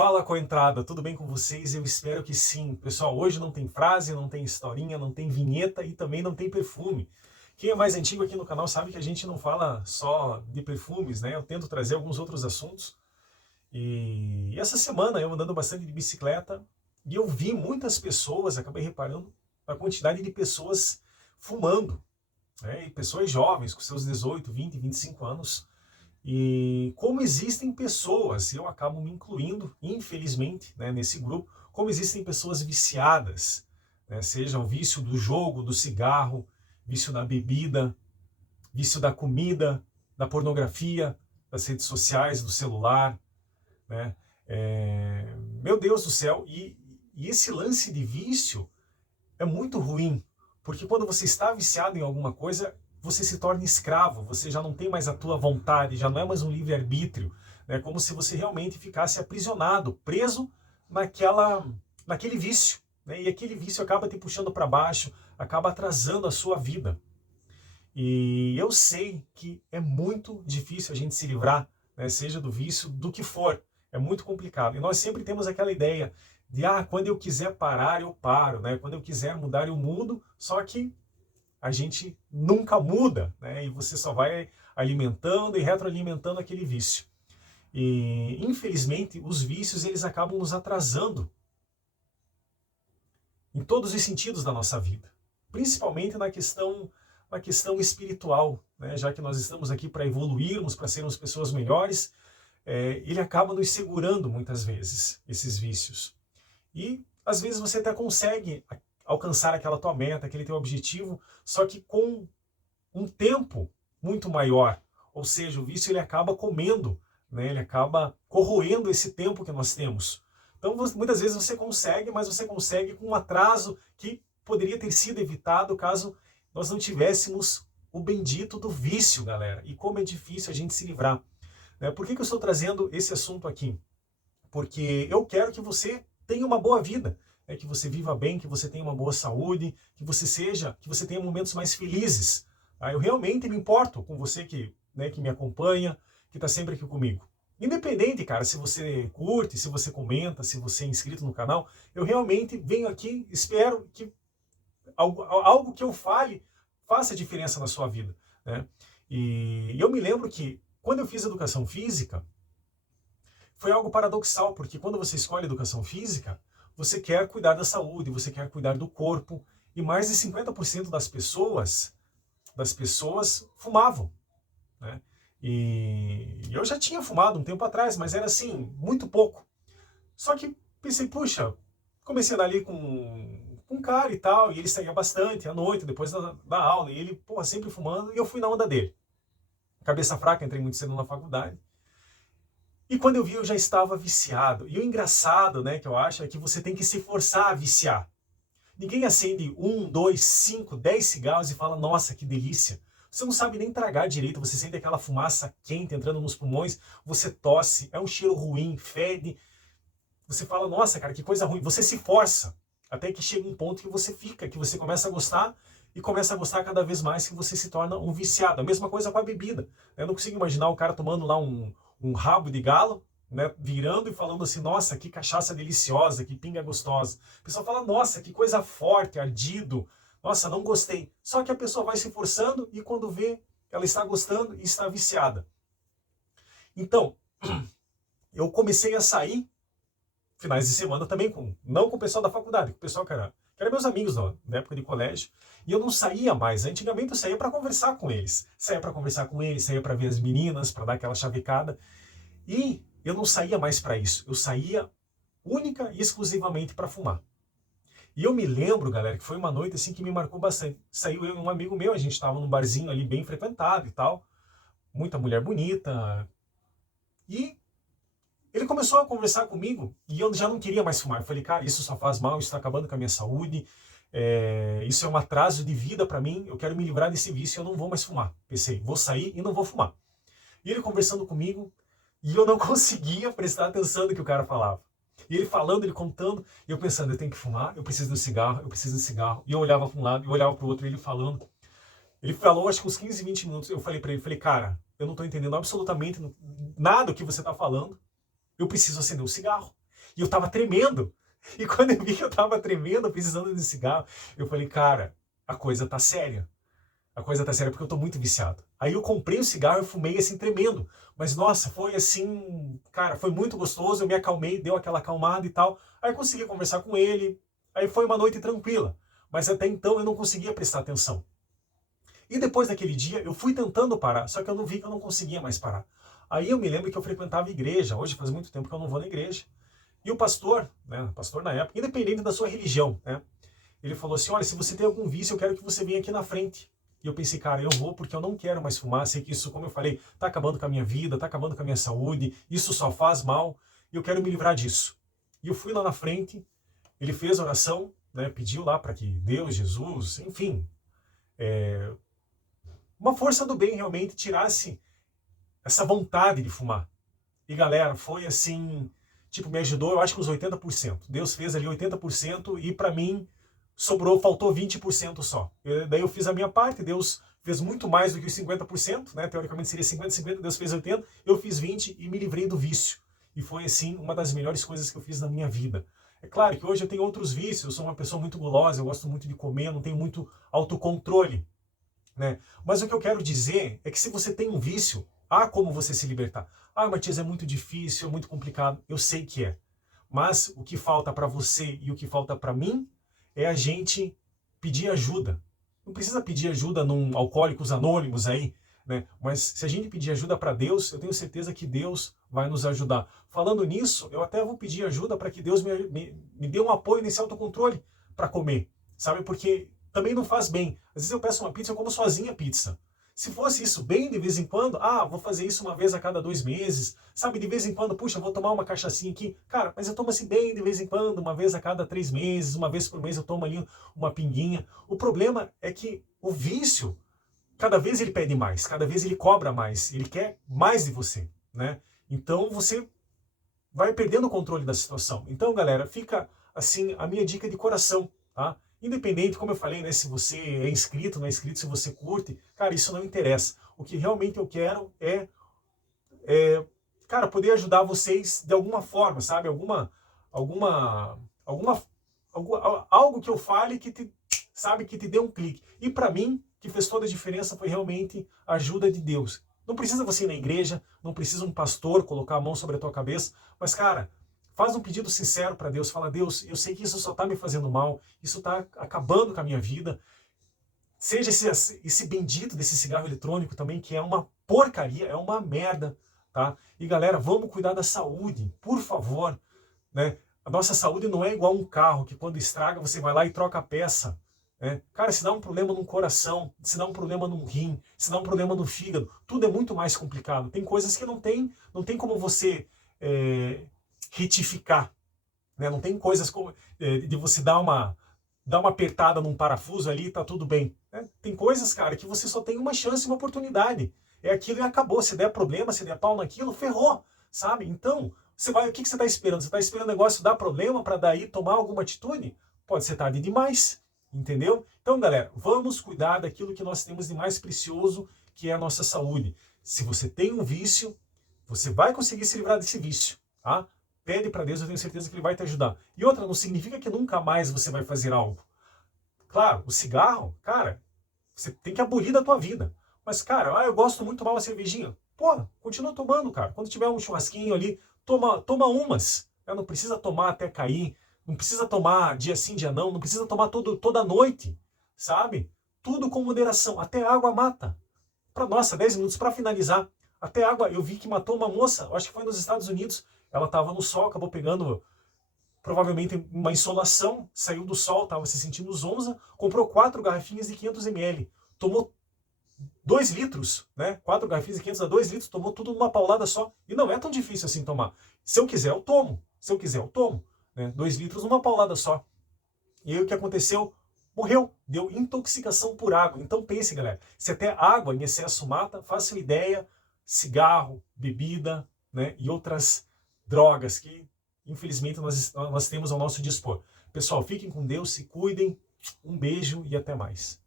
Fala com a entrada, tudo bem com vocês? Eu espero que sim. Pessoal, hoje não tem frase, não tem historinha, não tem vinheta e também não tem perfume. Quem é mais antigo aqui no canal sabe que a gente não fala só de perfumes, né? Eu tento trazer alguns outros assuntos. E essa semana eu andando bastante de bicicleta e eu vi muitas pessoas, acabei reparando a quantidade de pessoas fumando, né? E pessoas jovens, com seus 18, 20, 25 anos. E como existem pessoas, eu acabo me incluindo, infelizmente, né, nesse grupo, como existem pessoas viciadas, né, seja o vício do jogo, do cigarro, vício da bebida, vício da comida, da pornografia, das redes sociais, do celular, né? Meu Deus do céu, e esse lance de vício é muito ruim, porque quando você está viciado em alguma coisa, você se torna escravo, você já não tem mais a tua vontade, já não é mais um livre-arbítrio, né? Como se você realmente ficasse aprisionado, preso naquele vício, né? E aquele vício acaba te puxando para baixo, acaba atrasando a sua vida. E eu sei que é muito difícil a gente se livrar, né? Seja do vício, do que for, é muito complicado. E nós sempre temos aquela ideia de, quando eu quiser parar, eu paro, né? Quando eu quiser mudar, eu mudo, só que a gente nunca muda, né? E você só vai alimentando e retroalimentando aquele vício. E, infelizmente, os vícios eles acabam nos atrasando em todos os sentidos da nossa vida, principalmente na questão espiritual, né? Já que nós estamos aqui para evoluirmos, para sermos pessoas melhores, ele acaba nos segurando muitas vezes, esses vícios. E às vezes você até consegue alcançar aquela tua meta, aquele teu objetivo, só que com um tempo muito maior. Ou seja, o vício ele acaba comendo, né? Ele acaba corroendo esse tempo que nós temos. Então muitas vezes você consegue, mas você consegue com um atraso que poderia ter sido evitado caso nós não tivéssemos o bendito do vício, galera. E como é difícil a gente se livrar, né? Por que eu estou trazendo esse assunto aqui? Porque eu quero que você tenha uma boa vida, que você viva bem, que você tenha uma boa saúde, que você tenha momentos mais felizes. Tá? Eu realmente me importo com você que me acompanha, que está sempre aqui comigo. Independente, cara, se você curte, se você comenta, se você é inscrito no canal, eu realmente venho aqui, espero que algo que eu fale faça diferença na sua vida, né? E eu me lembro que quando eu fiz educação física, foi algo paradoxal, porque quando você escolhe educação física, você quer cuidar da saúde, você quer cuidar do corpo, e mais de 50% das pessoas fumavam, né? E eu já tinha fumado um tempo atrás, mas era assim, muito pouco. Só que pensei, puxa, comecei a andar ali com um cara e tal, e ele saía bastante à noite, depois da aula, e ele, porra, sempre fumando, e eu fui na onda dele. Cabeça fraca, entrei muito cedo na faculdade. E quando eu vi, eu já estava viciado. E o engraçado, né, que eu acho, é que você tem que se forçar a viciar. Ninguém acende 1, 2, 5, 10 cigarros e fala, nossa, que delícia. Você não sabe nem tragar direito, você sente aquela fumaça quente entrando nos pulmões, você tosse, é um cheiro ruim, fede. Você fala, nossa, cara, que coisa ruim. Você se força, até que chega um ponto que você fica, que você começa a gostar e começa a gostar cada vez mais, que você se torna um viciado. A mesma coisa com a bebida. Eu não consigo imaginar o cara tomando lá um rabo de galo, né, virando e falando assim, nossa, que cachaça deliciosa, que pinga gostosa. A pessoa fala, nossa, que coisa forte, ardido, nossa, não gostei. Só que a pessoa vai se forçando e quando vê, ela está gostando e está viciada. Então, eu comecei a sair finais de semana também, não com o pessoal da faculdade, com o pessoal que era meus amigos na época de colégio, e eu não saía mais. Antigamente eu saía para conversar com eles, saía para ver as meninas, para dar aquela chavecada, e eu não saía mais para isso, eu saía única e exclusivamente para fumar. E eu me lembro, galera, que foi uma noite assim que me marcou bastante. Saiu eu e um amigo meu, a gente estava num barzinho ali bem frequentado e tal, muita mulher bonita, e ele começou a conversar comigo e eu já não queria mais fumar. Eu falei, cara, isso só faz mal, isso está acabando com a minha saúde, isso é um atraso de vida para mim, eu quero me livrar desse vício, eu não vou mais fumar. Pensei, vou sair e não vou fumar. E ele conversando comigo e eu não conseguia prestar atenção no que o cara falava. E ele falando, ele contando, e eu pensando, eu tenho que fumar, eu preciso de um cigarro, eu preciso de um cigarro. E eu olhava para um lado, eu olhava para o outro, e ele falando. Ele falou, acho que uns 15, 20 minutos, eu falei para ele, cara, eu não estou entendendo absolutamente nada do que você está falando. Eu preciso acender um cigarro. E eu tava tremendo. E quando eu vi que eu tava tremendo, precisando de cigarro, eu falei, cara, a coisa tá séria. A coisa tá séria porque eu tô muito viciado. Aí eu comprei o cigarro e fumei assim tremendo. Mas nossa, foi assim, cara, foi muito gostoso, eu me acalmei, deu aquela acalmada e tal. Aí eu consegui conversar com ele, aí foi uma noite tranquila. Mas até então eu não conseguia prestar atenção. E depois daquele dia eu fui tentando parar, só que eu não vi que eu não conseguia mais parar. Aí eu me lembro que eu frequentava a igreja, hoje faz muito tempo que eu não vou na igreja. E o pastor, né, pastor na época, independente da sua religião, né, ele falou assim, olha, se você tem algum vício, eu quero que você venha aqui na frente. E eu pensei, cara, eu vou porque eu não quero mais fumar, sei que isso, como eu falei, tá acabando com a minha vida, tá acabando com a minha saúde, isso só faz mal, e eu quero me livrar disso. E eu fui lá na frente, ele fez a oração, né, pediu lá para que Deus, Jesus, enfim, uma força do bem realmente tirasse essa vontade de fumar. E galera, foi assim, tipo, me ajudou, eu acho que uns 80%. Deus fez ali 80% e para mim sobrou, faltou 20% só. Daí eu fiz a minha parte, Deus fez muito mais do que os 50%, né? Teoricamente seria 50-50, Deus fez 80%, eu fiz 20% e me livrei do vício. E foi assim, uma das melhores coisas que eu fiz na minha vida. É claro que hoje eu tenho outros vícios, eu sou uma pessoa muito gulosa, eu gosto muito de comer, não tenho muito autocontrole, né? Mas o que eu quero dizer é que se você tem um vício, há como você se libertar. Ah, Matias, é muito difícil, é muito complicado. Eu sei que é. Mas o que falta para você e o que falta para mim é a gente pedir ajuda. Não precisa pedir ajuda num Alcoólicos Anônimos aí, né? Mas se a gente pedir ajuda para Deus, eu tenho certeza que Deus vai nos ajudar. Falando nisso, eu até vou pedir ajuda para que Deus me dê um apoio nesse autocontrole para comer, sabe? Porque também não faz bem. Às vezes eu peço uma pizza, eu como sozinha a pizza. Se fosse isso bem de vez em quando, vou fazer isso uma vez a cada 2 meses, sabe, de vez em quando, puxa, vou tomar uma cachaçinha aqui, cara, mas eu tomo assim bem de vez em quando, uma vez a cada 3 meses, uma vez por mês eu tomo ali uma pinguinha. O problema é que o vício, cada vez ele pede mais, cada vez ele cobra mais, ele quer mais de você, né? Então você vai perdendo o controle da situação. Então, galera, fica assim a minha dica de coração, tá? Independente, como eu falei, né, se você é inscrito, não é inscrito, se você curte, cara, isso não interessa. O que realmente eu quero cara, poder ajudar vocês de alguma forma, sabe? Alguma, alguma, algo que eu fale que te, sabe, que te dê um clique. E para mim, que fez toda a diferença foi realmente a ajuda de Deus. Não precisa você ir na igreja, não precisa um pastor colocar a mão sobre a tua cabeça, mas cara, faz um pedido sincero para Deus, fala, Deus, eu sei que isso só está me fazendo mal, isso está acabando com a minha vida, seja esse bendito desse cigarro eletrônico também, que é uma porcaria, é uma merda, tá? E galera, vamos cuidar da saúde, por favor, né? A nossa saúde não é igual um carro, que quando estraga você vai lá e troca a peça, né? Cara, se dá um problema no coração, se dá um problema no rim, se dá um problema no fígado, tudo é muito mais complicado. Tem coisas que não tem como você retificar, né? Não tem coisas como, de você dar uma apertada num parafuso ali e tá tudo bem, né? Tem coisas, cara, que você só tem uma chance, uma oportunidade. É aquilo e acabou. Se der problema, se der pau naquilo, ferrou, sabe? Então, o que você está esperando? Você está esperando o negócio dar problema para daí tomar alguma atitude? Pode ser tarde demais, entendeu? Então, galera, vamos cuidar daquilo que nós temos de mais precioso, que é a nossa saúde. Se você tem um vício, você vai conseguir se livrar desse vício, tá? Pede para Deus, eu tenho certeza que Ele vai te ajudar. E outra, não significa que nunca mais você vai fazer algo. Claro, o cigarro, cara, você tem que abolir da tua vida. Mas, cara, eu gosto muito de tomar uma cervejinha. Pô, continua tomando, cara. Quando tiver um churrasquinho ali, toma umas. Não precisa tomar até cair. Não precisa tomar dia sim, dia não. Não precisa tomar toda noite, sabe? Tudo com moderação. Até água mata. Nossa, 10 minutos para finalizar. Até água, eu vi que matou uma moça, acho que foi nos Estados Unidos. Ela estava no sol, acabou pegando provavelmente uma insolação, saiu do sol, estava se sentindo zonza, comprou 4 garrafinhas de 500 ml. Tomou 2 litros, né? 4 garrafinhas de 500 a 2 litros, tomou tudo numa paulada só. E não é tão difícil assim tomar. Se eu quiser, eu tomo. Se eu quiser, eu tomo. Né? 2 litros numa paulada só. E aí o que aconteceu? Morreu. Deu intoxicação por água. Então pense, galera. Se até água em excesso mata, faça uma ideia. Cigarro, bebida, né? E outras drogas que, infelizmente, nós temos ao nosso dispor. Pessoal, fiquem com Deus, se cuidem. Um beijo e até mais.